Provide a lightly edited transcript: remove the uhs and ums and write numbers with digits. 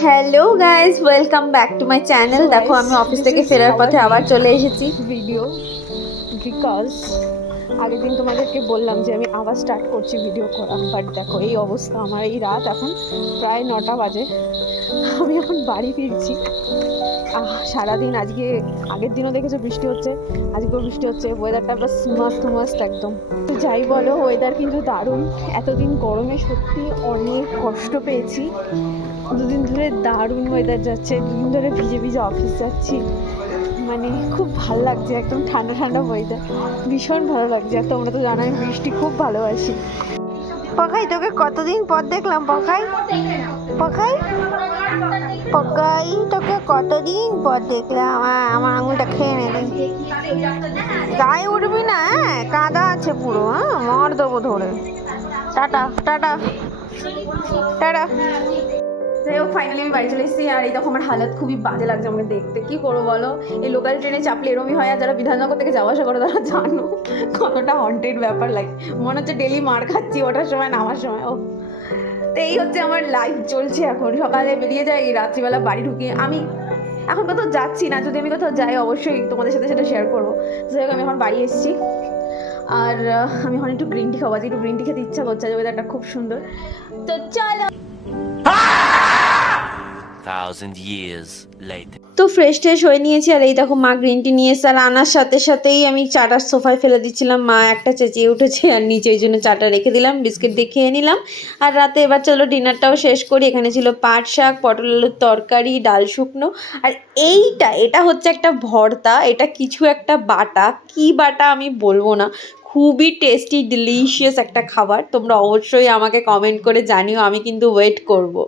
Hello guys, welcome back to my channel. দেখো আমি office থেকে ফেরার পথে আবার চলে এসেছি ভিডিও বিকজ আগের দিন তোমাদেরকে বললাম যে আমি আবার স্টার্ট করছি ভিডিও করা, বাট দেখো এই অবস্থা আমার। এই রাত এখন প্রায় 9টা বাজে, আমি এখন বাড়ি ফিরছি। সারাদিন আজকে, আগের দিনও দেখেছো বৃষ্টি হচ্ছে, আজকেও বৃষ্টি হচ্ছে, ওয়েদারটা বাস মাস্ত মাস্ত একদম। তো যাই বলো, ওয়েদার কিন্তু দারুণ। এতদিন গরমে সত্যি অনেক কষ্ট পেয়েছি, দুদিন ধরে দারুণ ওয়েদার যাচ্ছে, দুদিন ধরে ভিজে ভিজে অফিস যাচ্ছি, মানে খুব ভালো লাগছে, একদম ঠান্ডা ঠান্ডা ওয়েদার, ভীষণ ভালো লাগছে। আর তোমরা তো জানোই বৃষ্টি খুব ভালোবাসি। পকাই, তোকে কতদিন পর দেখলাম পকাই। পকাই পকাই তোকে কতদিন পর দেখলাম। আমার আঙুলটা খেয়ে নে, গায়ে উঠবি না, হ্যাঁ কাদা আছে পুরো, হ্যাঁ মার দেবো ধরে। Tata tata tata. যাই হোক, ফাইনালি আমি বাড়ি চলে এসেছি। আর এই দেখো আমার হালত খুবই বাজে লাগছে আমাকে দেখতে। কি করবো বলো, এই লোকাল ট্রেনে চাপলে এরমই হয়। আর যারা বিধাননগর থেকে যাওয়া আসা করে তারা জানো কতটা হন্টেড ব্যাপার লাগে। মনে হচ্ছে ডেলি মার খাচ্ছি, ওঠার সময় নামার সময়। ও তো এই হচ্ছে আমার লাইফ চলছে এখন। সকালে বেরিয়ে যাই, রাত্রিবেলা বাড়ি ঢুকি। আমি এখন কোথাও যাচ্ছি না, যদি আমি কোথাও যাই অবশ্যই তোমাদের সাথে সেটা শেয়ার করবো। যাই হোক, আমি এখন বাড়ি এসেছি। আর আমি এখন একটু গ্রিন টি খাবো, একটু গ্রিন টি খেতে ইচ্ছা করছে, ওয়েদারটা খুব সুন্দর। তো চলো। 1,000 years later. তো ফ্রেশ ট্রেশ হয়ে নিয়েছি। আর এই দেখো মা গ্রিন টি নিয়ে এসে, আর আনার সাথে সাথেই আমি চাটা সোফায় ফেলে দিচ্ছিলাম। মা একটা চেঁচিয়ে উঠেছে আর নিচে, ওই জন্য চাটা রেখে দিলাম, বিস্কিট দিয়ে খেয়ে নিলাম। আর রাতে এবার চলো ডিনারটাও শেষ করি। এখানে ছিল পাট শাক, পটল আলুর তরকারি, ডাল শুকনো। আর এটা হচ্ছে একটা ভর্তা, এটা কিছু একটা বাটা, কি বাটা আমি বলবো না। খুবই টেস্টি ডিলিশিয়াস একটা খাবার। তোমরা অবশ্যই আমাকে কমেন্ট করে জানিও, আমি কিন্তু ওয়েট করবো।